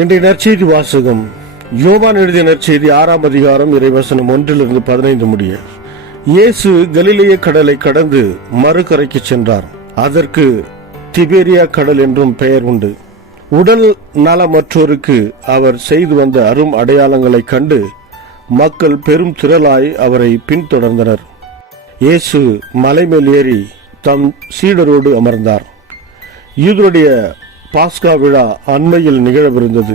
இன்றைய நற்செய்தி வாசகம் யோவான் எழுதிய நற்செய்தி 6ஆம் அதிகாரம் இறைவசனம் 1-15 முடிய. இயேசு கலிலேய கடலை கடந்து மறுகரைக்கு சென்றார். அதற்கு திபேரியா கடல் என்றும் பெயர் உண்டு. உடல் நலமற்றோருக்கு அவர் செய்து வந்த அரும் அடையாளங்களை கண்டு மக்கள் பெரும் திரளாய் அவரை பின்தொடர்ந்தனர். இயேசு மலை மேல் ஏறி தம் சீடரோடு அமர்ந்தார். யூதருடைய பாஸ்கா விழா அண்மையில் நிகழவிருந்தது.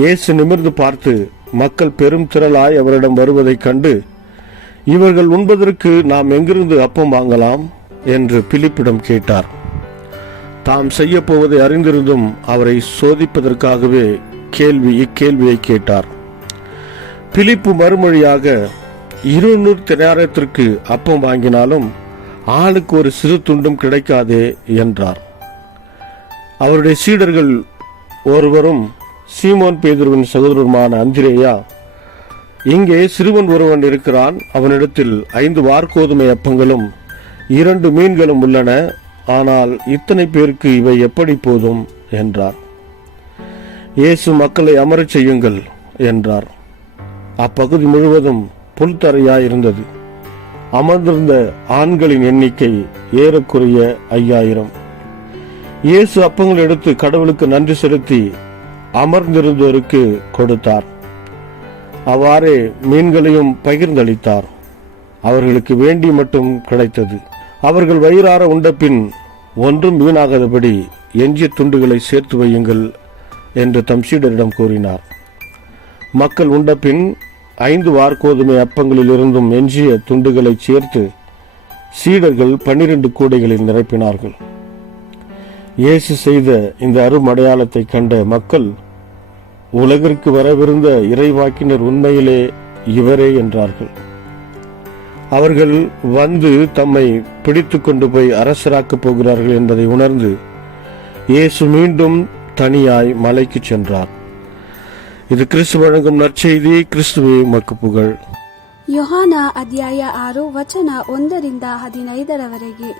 இயேசு நிமிர்ந்து பார்த்து மக்கள் பெரும் திரளாய் அவரிடம் வருவதைக் கண்டு, இவர்கள் உண்பதற்கு நாம் எங்கிருந்து அப்பம் வாங்கலாம் என்று பிலிப்பிடம் கேட்டார். தாம் செய்ய போவதை அறிந்திருந்தும் அவரை சோதிப்பதற்காகவே இக்கேள்வியை கேட்டார். பிலிப்பு மறுமொழியாக, 200 தெனாரத்திற்கு அப்பம் வாங்கினாலும் ஆளுக்கு ஒரு சிறு துண்டும் கிடைக்காதே என்றார். அவருடைய சீடர்கள் ஒருவரும் சீமோன் பேதுருவின் சகோதரருமான அந்திரேயா, இங்கே சிறுவன் ஒருவன் இருக்கிறான், அவனிடத்தில் 5 வார்கோதுமை அப்பங்களும் 2 மீன்களும் உள்ளன, ஆனால் இத்தனை பேருக்கு இவை எப்படி போதும் என்றார். இயேசு மக்களை அமரச் செய்யுங்கள் என்றார். அப்பகுதி முழுவதும் புல்தரையாயிருந்தது. அமர்ந்திருந்த ஆண்களின் எண்ணிக்கை ஏறக்குறைய 5000. இயேசு அப்பங்கள் எடுத்து கடவுளுக்கு நன்றி செலுத்தி அமர்ந்திருந்தோருக்கு கொடுத்தார். அவ்வாறே மீன்களையும் பகிர்ந்தளித்தார். அவர்களுக்கு வேண்டி மட்டும் கிடைத்தது. அவர்கள் வயிறார உண்ட பின் ஒன்றும் வீணாகாதபடி எஞ்சிய துண்டுகளை சேர்த்து வையுங்கள் என்று தம் சீடரிடம் கூறினார். மக்கள் உண்ட பின் 5 வார்கோதுமை அப்பங்களில் இருந்தும் எஞ்சிய துண்டுகளை சேர்த்து சீடர்கள் 12 கூடைகளில் நிரப்பினார்கள். இயேசு செய்த இந்த அருமடையாளத்தை கண்ட மக்கள், உலகிற்கு வரவிருந்த இறைவாக்கினர் உண்மையிலே இவரே என்றார்கள். அவர்கள் வந்து தம்மை பிடித்து கொண்டு போய் அரசராக்கப் போகிறார்கள் என்பதை உணர்ந்து இயேசு மீண்டும் தனியாய் மலைக்கு சென்றார். இது கிறிஸ்து வழங்கும் நற்செய்தி. கிறிஸ்துவே உமக்கு புகழ். ಯೋಹಾನ ಅಧ್ಯಾಯ 6 ವಚನ 1-15.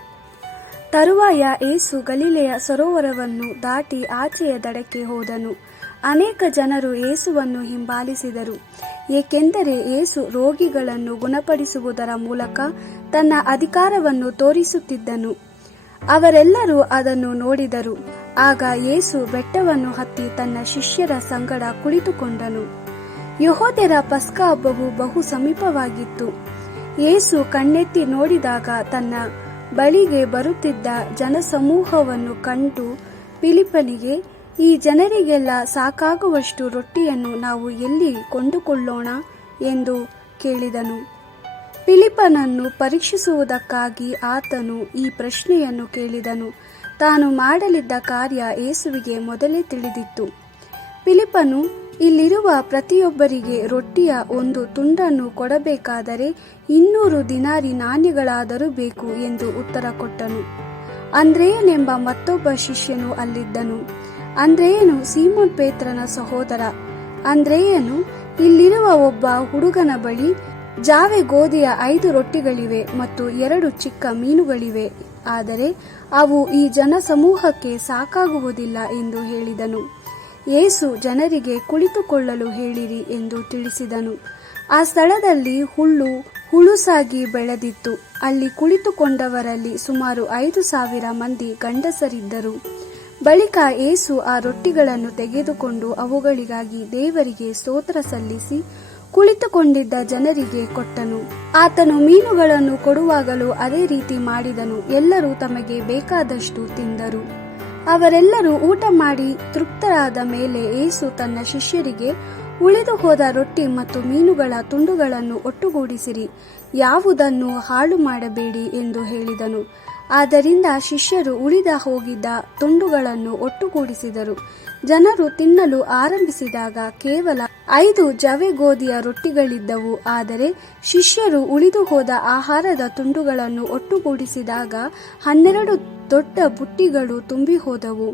ತರುವಾಯ ಏಸು ಗಲಿಲೆಯ ಸರೋವರವನ್ನು ದಾಟಿ ಆಚೆಯ ದಡಕ್ಕೆ ಹೋದನು. ಅನೇಕ ಜನರು ಏಸುವನ್ನು ಹಿಂಬಾಲಿಸಿದರು, ಏಕೆಂದರೆ ಏಸು ರೋಗಿಗಳನ್ನು ಗುಣಪಡಿಸುವುದರ ಮೂಲಕ ತನ್ನ ಅಧಿಕಾರವನ್ನು ತೋರಿಸುತ್ತಿದ್ದನು. ಅವರೆಲ್ಲರೂ ಅದನ್ನು ನೋಡಿದರು. ಆಗ ಯೇಸು ಬೆಟ್ಟವನ್ನು ಹತ್ತಿ ತನ್ನ ಶಿಷ್ಯರ ಸಂಗಡ ಕುಳಿತುಕೊಂಡನು. ಯೆಹೂದ್ಯರ ಪಸ್ಕ ಹಬ್ಬವು ಬಹು ಸಮೀಪವಾಗಿತ್ತು. ಯೇಸು ಕಣ್ಣೆತ್ತಿ ನೋಡಿದಾಗ ತನ್ನ ಬಳಿಗೆ ಬರುತ್ತಿದ್ದ ಜನಸಮೂಹವನ್ನು ಕಂಡು ಫಿಲಿಪ್ಪನಿಗೆ, ಈ ಜನರಿಗೆಲ್ಲ ಸಾಕಾಗುವಷ್ಟು ರೊಟ್ಟಿಯನ್ನು ನಾವು ಎಲ್ಲಿ ಕೊಂಡುಕೊಳ್ಳೋಣ ಎಂದು ಕೇಳಿದನು. ಫಿಲಿಪ್ಪನನ್ನು ಪರೀಕ್ಷಿಸುವುದಕ್ಕಾಗಿ ಆತನು ಈ ಪ್ರಶ್ನೆಯನ್ನು ಕೇಳಿದನು. ತಾನು ಮಾಡಲಿದ್ದ ಕಾರ್ಯ ಯೇಸುವಿಗೆ ಮೊದಲೇ ತಿಳಿದಿತ್ತು. ಫಿಲಿಪ್ಪನು, ಇಲ್ಲಿರುವ ಪ್ರತಿಯೊಬ್ಬರಿಗೆ ರೊಟ್ಟಿಯ 1 ತುಂಡನ್ನು ಕೊಡಬೇಕಾದರೆ 200 ದಿನಾರಿ ನಾಣ್ಯಗಳಾದರೂ ಬೇಕು ಎಂದು ಉತ್ತರ ಕೊಟ್ಟನು. ಅಂದ್ರೆಯನೆಂಬ ಮತ್ತೊಬ್ಬ ಶಿಷ್ಯನು ಅಲ್ಲಿದ್ದನು. ಅಂದ್ರೆಯನು ಸೀಮೋನ್ ಪೇತ್ರನ ಸಹೋದರ. ಅಂದ್ರೆಯನು, ಇಲ್ಲಿರುವ ಒಬ್ಬ ಹುಡುಗನ ಬಳಿ ಜಾವೆ ಗೋಧಿಯ 5 ರೊಟ್ಟಿಗಳಿವೆ ಮತ್ತು 2 ಚಿಕ್ಕ ಮೀನುಗಳಿವೆ, ಆದರೆ ಅವು ಈ ಜನಸಮೂಹಕ್ಕೆ ಸಾಕಾಗುವುದಿಲ್ಲ ಎಂದು ಹೇಳಿದನು. ಯೇಸು ಜನರಿಗೆ ಕುಳಿತುಕೊಳ್ಳಲು ಹೇಳಿರಿ ಎಂದು ತಿಳಿಸಿದನು. ಆ ಸ್ಥಳದಲ್ಲಿ ಹುಲ್ಲು ಹುಳುಸಾಗಿ ಬೆಳೆದಿತ್ತು. ಅಲ್ಲಿ ಕುಳಿತುಕೊಂಡವರಲ್ಲಿ ಸುಮಾರು 5,000 ಮಂದಿ ಗಂಡಸರಿದ್ದರು. ಬಳಿಕ ಯೇಸು ಆ ರೊಟ್ಟಿಗಳನ್ನು ತೆಗೆದುಕೊಂಡು ಅವುಗಳಿಗಾಗಿ ದೇವರಿಗೆ ಸ್ತೋತ್ರ ಸಲ್ಲಿಸಿ ಕುಳಿತುಕೊಂಡಿದ್ದ ಜನರಿಗೆ ಕೊಟ್ಟನು. ಆತನು ಮೀನುಗಳನ್ನು ಕೊಡುವಾಗಲೂ ಅದೇ ರೀತಿ ಮಾಡಿದನು. ಎಲ್ಲರೂ ತಮಗೆ ಬೇಕಾದಷ್ಟು ತಿಂದರು. ಅವರೆಲ್ಲರೂ ಊಟ ಮಾಡಿ ತೃಪ್ತರಾದ ಮೇಲೆ ಯೇಸು ತನ್ನ ಶಿಷ್ಯರಿಗೆ, ಉಳಿದು ಹೋದ ರೊಟ್ಟಿ ಮತ್ತು ಮೀನುಗಳ ತುಂಡುಗಳನ್ನು ಒಟ್ಟುಗೂಡಿಸಿರಿ, ಯಾವುದನ್ನು ಹಾಳು ಮಾಡಬೇಡಿ ಎಂದು ಹೇಳಿದನು. ಆದ್ದರಿಂದ ಶಿಷ್ಯರು ಉಳಿದ ಹೋಗಿದ್ದ ತುಂಡುಗಳನ್ನು ಒಟ್ಟುಗೂಡಿಸಿದರು. ಜನರು ತಿನ್ನಲು ಆರಂಭಿಸಿದಾಗ ಕೇವಲ 5 ಜವೆ ಗೋಧಿಯ ರೊಟ್ಟಿಗಳಿದ್ದವು. ಆದರೆ ಶಿಷ್ಯರು ಉಳಿದು ಹೋದ ಆಹಾರದ ತುಂಡುಗಳನ್ನು ಒಟ್ಟುಗೂಡಿಸಿದಾಗ 12 ದೊಡ್ಡ ಬುಟ್ಟಿಗಳು ತುಂಬಿ ಹೋದವು.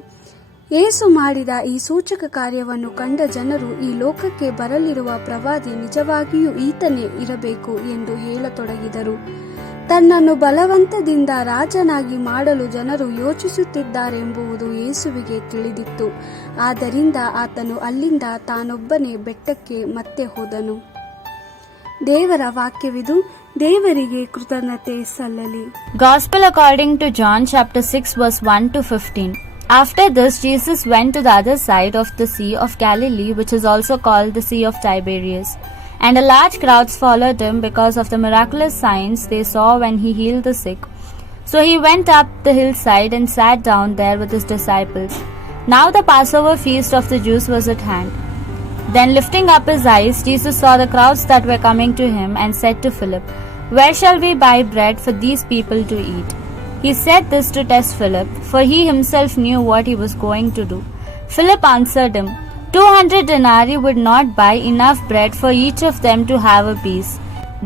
ಯೇಸು ಮಾಡಿದ ಈ ಸೂಚಕ ಕಾರ್ಯವನ್ನು ಕಂಡ ಜನರು, ಈ ಲೋಕಕ್ಕೆ ಬರಲಿರುವ ಪ್ರವಾದಿ ನಿಜವಾಗಿಯೂ ಈತನೇ ಇರಬೇಕು ಎಂದು ಹೇಳತೊಡಗಿದರು. ತನ್ನನ್ನು ಬಲವಂತದಿಂದ ರಾಜನಾಗಿ ಮಾಡಲು ಜನರು ಯೋಚಿಸುತ್ತಿದ್ದಾರೆಂಬುದು ಯೇಸುವಿಗೆ ತಿಳಿದಿತ್ತು. ಆದ್ದರಿಂದ ಆತನು ಅಲ್ಲಿಂದ ತಾನೊಬ್ಬನೇ ಬೆಟ್ಟಕ್ಕೆ ಮತ್ತೆ ಹೋದನು. ದೇವರ ವಾಕ್ಯವಿದು. ದೇವರಿಗೆ ಕೃತಜ್ಞತೆ ಸಲ್ಲಲಿ. Gospel according to John chapter 6 verse 1 to 15. After this, Jesus went to the other side of the Sea of Galilee, which is also called the Sea of Tiberias. And a large crowds followed him because of the miraculous signs they saw when he healed the sick. So he went up the hillside and sat down there with his disciples. Now the Passover feast of the Jews was at hand. Then lifting up his eyes, Jesus saw the crowds that were coming to him and said to Philip, "Where shall we buy bread for these people to eat?" He said this to test Philip, for he himself knew what he was going to do. Philip answered him, 200 denarii would not buy enough bread for each of them to have a piece.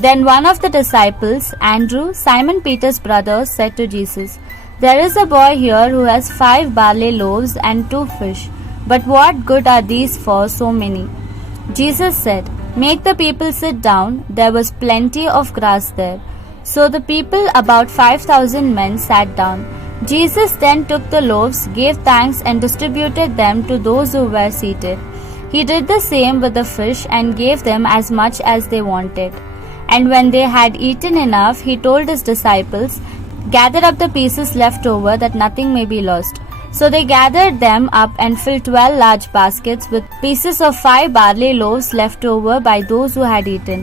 Then one of the disciples, Andrew, Simon Peter's brother, said to Jesus, "There is a boy here who has 5 barley loaves and 2 fish. But what good are these for so many?" Jesus said, "Make the people sit down." There was plenty of grass there. So the people, about 5,000 men, sat down. Jesus then took the loaves, gave thanks, and distributed them to those who were seated. He did the same with the fish and gave them as much as they wanted. And when they had eaten enough, he told his disciples, "Gather up the pieces left over, that nothing may be lost." So they gathered them up and filled 12 large baskets with pieces of 5 barley loaves left over by those who had eaten.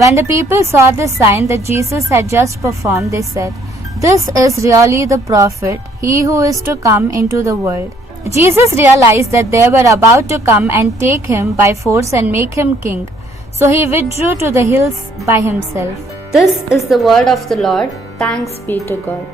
When the people saw this sign that Jesus had just performed, they said, "This is really the prophet, he who is to come into the world." Jesus realized that they were about to come and take him by force and make him king. So he withdrew to the hills by himself. This is the word of the Lord. Thanks be to God.